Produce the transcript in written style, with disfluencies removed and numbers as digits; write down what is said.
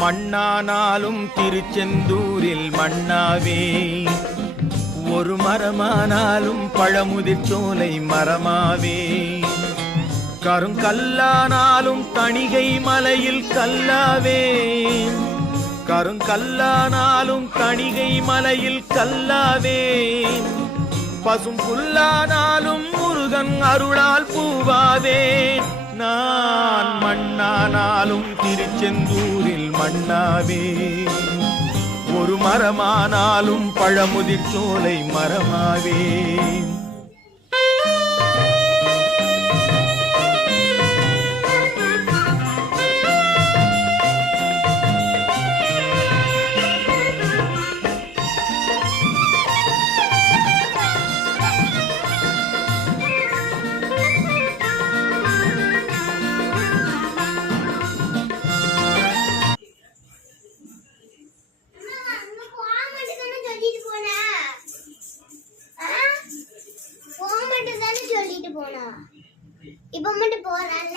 மண்ணானாலும் திருச்செந்தூரில் மண்ணாவே, ஒரு மரமானாலும் பழமுதிர் சோலை மரமாவே, கருங்கல்லானாலும் தணிகை மலையில் கல்லாவே, கருங்கல்லானாலும் தணிகை மலையில் கல்லாவே, பசும் புல்லானாலும் முருகன் அருளால் பூவாவே, நான் மண்ணானாலும் திருச்செந்தூரில் மண்ணாவே, ஒரு மரமானாலும் பழமுதிர் சோலை மரமாவே. இப்ப மட்டும் போறல.